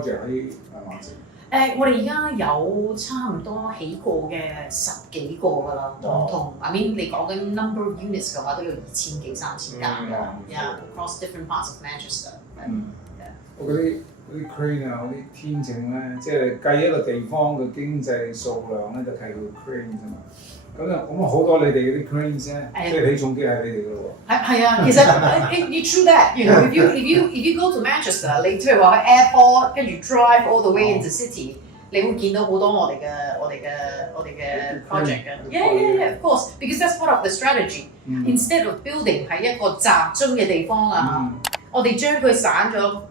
project 喺曼城？我哋而家有差唔多起過嘅10幾個㗎啦，同I mean 你講緊 number of units 嘅話都有2000幾3000間㗎，across different parts of Manchester。我嗰啲 crane 啊，嗰啲天秤咧，即係計一個地方嘅經濟數量咧，就計佢 crane 啫嘛。咁好多你哋嗰啲 cranes 咧，即係起重機係你哋㗎喎。係啊，其實you true that。You know, if you go to Manchester， 你譬如話去 airport， 跟住 drive all the way into city， 你會見到好多我哋嘅 project 嘅。Yeah, of course, because that's part of the strategy. Instead of building 喺一個集中嘅地方啊，我哋將佢散咗。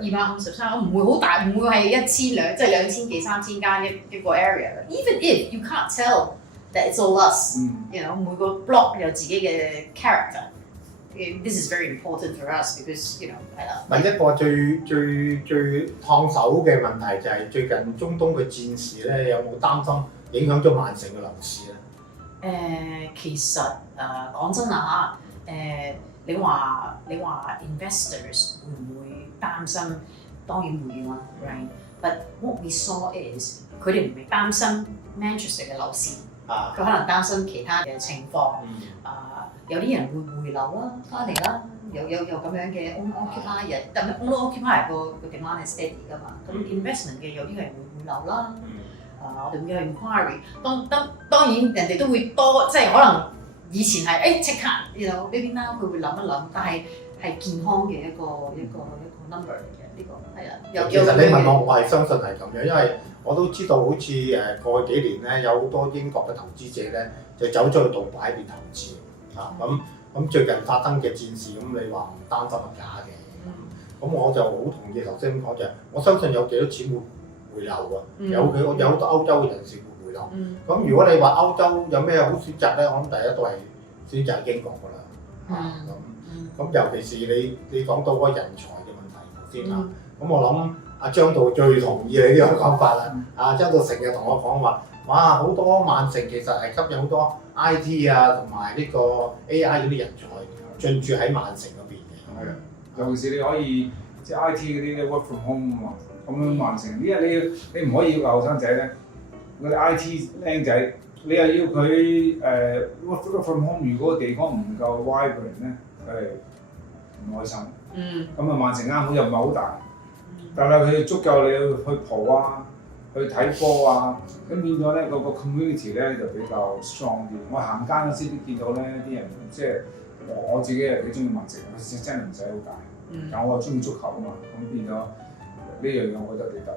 253，唔會好大，唔會係1000即係2000幾3000間一個 area。Even if you can't tell that it's all us， you know 每個 block 有自己嘅 character。This is very important for us because you know 係啦。另一個最燙手嘅問題就係最近中東嘅戰事咧，有冇擔心影響咗曼城嘅樓市咧？其實講真啊嚇，你話 investors 會唔會擔心？當然會啦 ，right？But what we saw is 佢哋唔係擔心 Manchester 嘅樓市，佢可能擔心其他嘅情況。有啲人會回流啦，翻嚟啦，有咁樣嘅 owner occupier 人，但係 owner occupier 個 demand 係 steady 㗎嘛。咁 investment 嘅有啲係會回流啦。我哋會有 inquiry。當然人哋都會多，即係可能。以前係即刻，maybe now 佢會諗一諗，但係健康嘅一個 number 嚟嘅呢個係啊。其實你問我係相信係咁樣，因為我都知道好似過去幾年咧，有好多英國嘅投資者咧就走咗去杜拜邊投資咁最近發生嘅戰事，咁你話唔擔心係假嘅。咁我就好同意頭先咁講就係，我相信有幾多錢會回流啊，有好多歐洲嘅人士。咁如果你話歐洲有咩好選擇咧，我諗第一都係選擇英國㗎啦。咁尤其是你講到嗰個人才嘅問題頭先啦。咁我諗阿張導最同意你呢個講法啦。張導成日同我講話，哇好多曼城其實係吸引好多 IT 啊同埋呢個 AI 嗰啲人才進駐喺曼城嗰邊嘅。係啊，尤其是你可以即係 IT 嗰啲 work from home 啊嘛。咁樣曼城，因為你唔可以要後生仔咧。嗰啲 IT 僆仔，你又要佢work from home， 如果個地方唔夠 vibrant 咧，佢係唔開心。咁曼城啱好又唔係好大，但係佢足夠你去蒲啊，去睇波啊，咁變咗咧個 community 咧就比較 strong 啲。我行街嗰時都見到咧啲人，即係我自己係幾中意曼城，真係唔使好大，但我又中意足球啊嘛，咁變咗呢樣嘢我覺得幾特別。